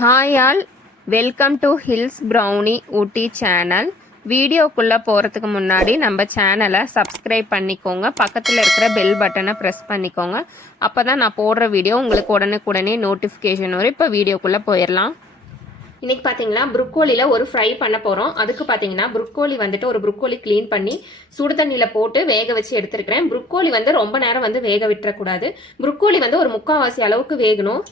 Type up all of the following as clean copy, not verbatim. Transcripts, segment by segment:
Hi all, welcome to hills brownie Ooty channel. வீடியோக்குள்ளே போகிறதுக்கு முன்னாடி நம்ம சேனலை சப்ஸ்கிரைப் பண்ணிக்கோங்க. பக்கத்தில் இருக்கிற பெல் பட்டனை ப்ரெஸ் பண்ணிக்கோங்க. அப்போ தான் நான் போடுற வீடியோ உங்களுக்கு உடனுக்குடனே நோட்டிஃபிகேஷன் வரும். இப்போ வீடியோக்குள்ளே போயிடலாம். இன்றைக்கி பார்த்தீங்கன்னா ப்ரொக்கோலியில் ஒரு ஃப்ரை பண்ண போகிறோம். அதுக்கு பார்த்தீங்கன்னா ப்ரொக்கோலி வந்துட்டு ஒரு ப்ரொக்கோலி க்ளீன் பண்ணி சுடு தண்ணியில் போட்டு வேக வச்சு எடுத்துருக்கிறேன். ப்ரொக்கோலி வந்து ரொம்ப நேரம் வந்து வேக விட்டுறக்கூடாது. ப்ரொக்கோலி வந்து ஒரு 3/4 அளவுக்கு வேகணும்.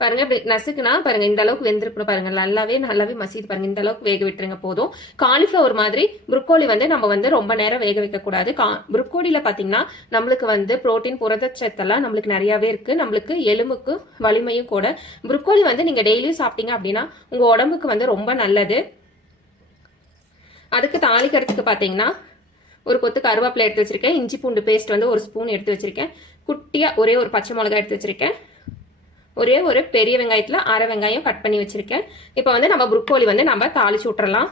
பாருங்க, இப்படி நசுக்குனா பாருங்க, இந்த அளவுக்கு வெந்திருக்கணும். பாருங்க, நல்லாவே மசிது பாருங்க. இந்த அளவுக்கு வேக விட்டுருங்க போதும். காலிஃப்ளவர் மாதிரி ப்ரொக்கோலி வந்து நம்ம வந்து ரொம்ப நேரம் வேக வைக்க கூடாது. ப்ரொக்கோலியில பாத்தீங்கன்னா நம்மளுக்கு வந்து புரோட்டீன், புரதச்சத்தெல்லாம் நம்மளுக்கு நிறையவே இருக்கு. நம்மளுக்கு எலும்புக்கு வலிமையும் கூட. ப்ரொக்கோலி வந்து நீங்க டெய்லியும் சாப்பிட்டீங்க அப்படின்னா உங்க உடம்புக்கு வந்து ரொம்ப நல்லது. அதுக்கு தாளிக்கிறதுக்கு பாத்தீங்கன்னா ஒரு கொத்து கருவேப்பிலை எடுத்து வச்சிருக்கேன். இஞ்சி பூண்டு பேஸ்ட் வந்து 1 ஸ்பூன் எடுத்து வச்சிருக்கேன். குட்டியா ஒரே ஒரு பச்சை மிளகாய் எடுத்து வச்சிருக்கேன். ஒரே ஒரு பெரிய வெங்காயத்தில் 1/2 வெங்காயம் கட் பண்ணி வச்சிருக்கேன். இப்போ வந்து நம்ம ப்ரொக்கோலி வந்து நம்ம தாளிச்சு விட்டுறலாம்.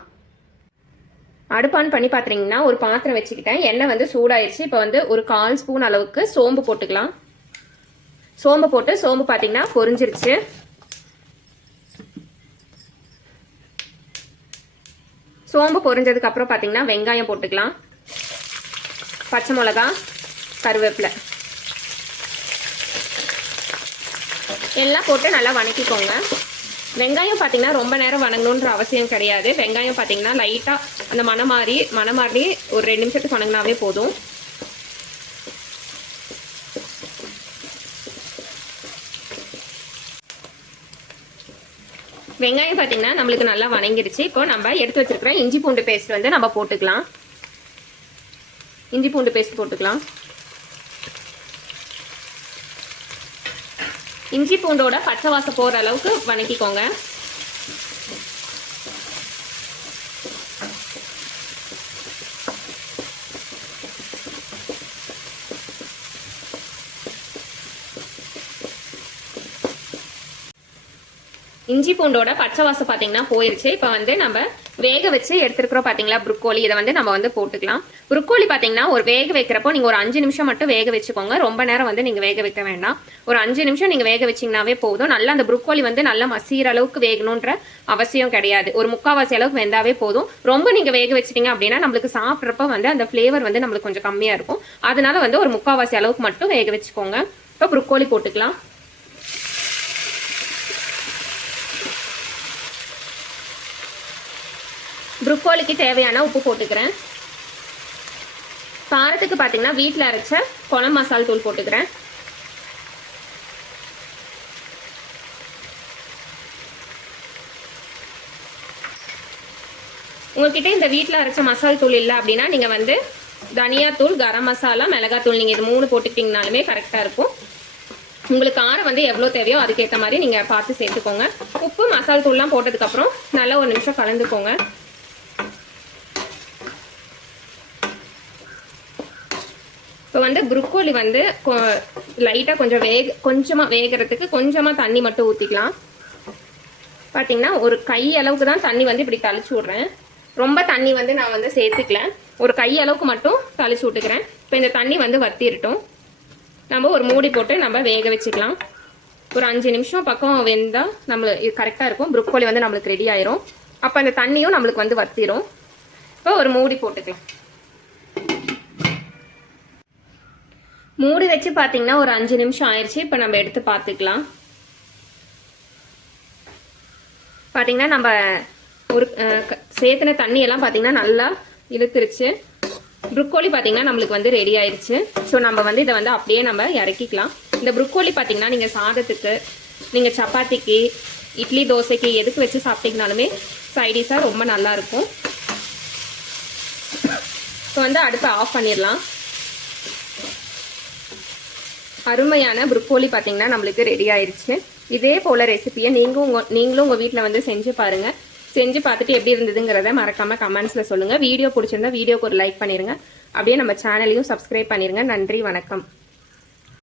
அடுப்பான் பண்ணி பார்த்துட்டிங்கன்னா ஒரு பாத்திரம் வச்சுக்கிட்டேன். எண்ணெய் வந்து சூடாயிடுச்சு. இப்போ வந்து ஒரு 1/4 ஸ்பூன் அளவுக்கு சோம்பு போட்டுக்கலாம். சோம்பு போட்டு சோம்பு பார்த்தீங்கன்னா பொரிஞ்சிருச்சு. சோம்பு பொரிஞ்சதுக்கு அப்புறம் பார்த்தீங்கன்னா வெங்காயம் போட்டுக்கலாம். பச்சை மிளகா, கருவேப்பிலை எல்லாம் போட்டு நல்லா வணக்கிக்கோங்க. வெங்காயம் பார்த்தீங்கன்னா ரொம்ப நேரம் வணங்கணுன்ற அவசியம் கிடையாது. வெங்காயம் பார்த்தீங்கன்னா லைட்டாக அந்த மணம் மாறி ஒரு 2 நிமிஷத்துக்கு வணங்கினாவே போதும். வெங்காயம் பார்த்தீங்கன்னா நம்மளுக்கு நல்லா வணங்கிருச்சு. இப்போ நம்ம எடுத்து வச்சிருக்கிற இஞ்சி பூண்டு பேஸ்ட் வந்து நம்ம போட்டுக்கலாம். இஞ்சி பூண்டு பேஸ்ட் போட்டுக்கலாம். இஞ்சி பூண்டோட பச்சை வாசம் போகிற அளவுக்கு வணக்கிக்கோங்க. இஞ்சி பூண்டோட பச்சை வாசம் பார்த்தீங்கன்னா போயிருச்சு. இப்போ வந்து நம்ம வேக வச்சு எடுத்துருக்கிறோம் பார்த்தீங்களா ப்ரொக்கோலி, இதை வந்து நம்ம வந்து போட்டுக்கலாம். ப்ரொக்கோலி பார்த்தீங்கன்னா ஒரு வேக வைக்கிறப்போ நீங்கள் ஒரு 5 நிமிஷம் மட்டும் வேக வச்சுக்கோங்க. ரொம்ப நேரம் வந்து நீங்கள் வேக வைக்க வேண்டாம். ஒரு 5 நிமிஷம் நீங்கள் வேக வச்சிங்கனாவே போதும். நல்லா அந்த ப்ரொக்கோலி வந்து நல்லா மசிகிற அளவுக்கு வேகணுன்ற அவசியம் கிடையாது. ஒரு 3/4 அளவுக்கு வெந்தாவே போதும். ரொம்ப நீங்கள் வேக வச்சிட்டிங்க அப்படின்னா நம்மளுக்கு சாப்பிட்றப்ப வந்து அந்த ஃப்ளேவர் வந்து நம்மளுக்கு கொஞ்சம் கம்மியாக இருக்கும். அதனால வந்து ஒரு 3/4 அளவுக்கு மட்டும் வேக வச்சுக்கோங்க. இப்போ ப்ரொக்கோலி போட்டுக்கலாம். ப்ரொக்கோலிக்கு தேவையான உப்பு போட்டுக்கிறேன். காரத்துக்கு பார்த்தீங்கன்னா வீட்டில் அரைச்ச குழம்பு மசால் தூள் போட்டுக்கிறேன். உங்ககிட்ட இந்த வீட்டில் அரைச்ச மசால் தூள் இல்லை அப்படின்னா நீங்கள் வந்து தனியாத்தூள், கரம் மசாலா, மிளகாத்தூள் நீங்கள் இது 3 போட்டுக்கிட்டிங்கனாலுமே கரெக்டாக இருக்கும். உங்களுக்கு காரம் வந்து எவ்வளோ தேவையோ அதுக்கேற்ற மாதிரி நீங்கள் பார்த்து சேர்த்துக்கோங்க. உப்பு, மசால் தூள்லாம் போட்டதுக்கப்புறம் நல்லா 1 நிமிஷம் கலந்துக்கோங்க. இப்போ வந்து ப்ரொக்கோலி வந்து லைட்டாக கொஞ்சமாக வேகிறதுக்கு கொஞ்சமாக தண்ணி மட்டும் ஊற்றிக்கலாம். பார்த்தீங்கன்னா ஒரு கை அளவுக்கு தான் தண்ணி வந்து இப்படி தளிச்சு விட்றேன். ரொம்ப தண்ணி வந்து நான் வந்து சேர்த்துக்கல. ஒரு கை அளவுக்கு மட்டும் தளிச்சு விட்டுக்கிறேன். இப்போ இந்த தண்ணி வந்து வத்திரட்டும். நம்ம ஒரு மூடி போட்டு நம்ம வேக வச்சுக்கலாம். ஒரு 5 நிமிஷம் பக்கம் வெந்தால் நம்மளுக்கு கரெக்டாக இருக்கும். ப்ரொக்கோலி வந்து நம்மளுக்கு ரெடி ஆயிரும். அப்போ அந்த தண்ணியும் நம்மளுக்கு வந்து வத்திரும். இப்போ ஒரு மூடி போட்டுக்கலாம். மூடி வச்சு பார்த்தீங்கன்னா ஒரு 5 நிமிஷம் ஆயிடுச்சு. இப்போ நம்ம எடுத்து பார்த்துக்கலாம். பார்த்தீங்கன்னா நம்ம ஒரு சேர்த்துன தண்ணியெல்லாம் பார்த்தீங்கன்னா நல்லா இழுத்துருச்சு. ப்ரொக்கோலி பார்த்தீங்கன்னா நம்மளுக்கு வந்து ரெடி ஆயிடுச்சு. ஸோ நம்ம வந்து இதை வந்து அப்படியே நம்ம இறக்கிக்கலாம். இந்த ப்ரொக்கோலி பார்த்தீங்கன்னா நீங்கள் சாதத்துக்கு, நீங்கள் சப்பாத்திக்கு, இட்லி, தோசைக்கு எதுக்கு வச்சு சாப்பிட்டீங்கனாலுமே சைடிஷாக ரொம்ப நல்லாயிருக்கும். இப்போ வந்து அடுப்பை ஆஃப் பண்ணிடலாம். அருமையான ப்ரொக்கோலி பார்த்தீங்கன்னா நம்மளுக்கு ரெடி ஆயிடுச்சு. இதே போல் ரெசிபியை நீங்களும் உங்கள் வீட்டில் வந்து செஞ்சு பாருங்கள். செஞ்சு பார்த்துட்டு எப்படி இருந்ததுங்கிறத மறக்காமல் கமெண்ட்ஸில் சொல்லுங்கள். வீடியோ பிடிச்சிருந்தா வீடியோக்கு ஒரு லைக் பண்ணிடுங்க. அப்படியே நம்ம சேனலையும் சப்ஸ்கிரைப் பண்ணிடுங்க. நன்றி, வணக்கம்.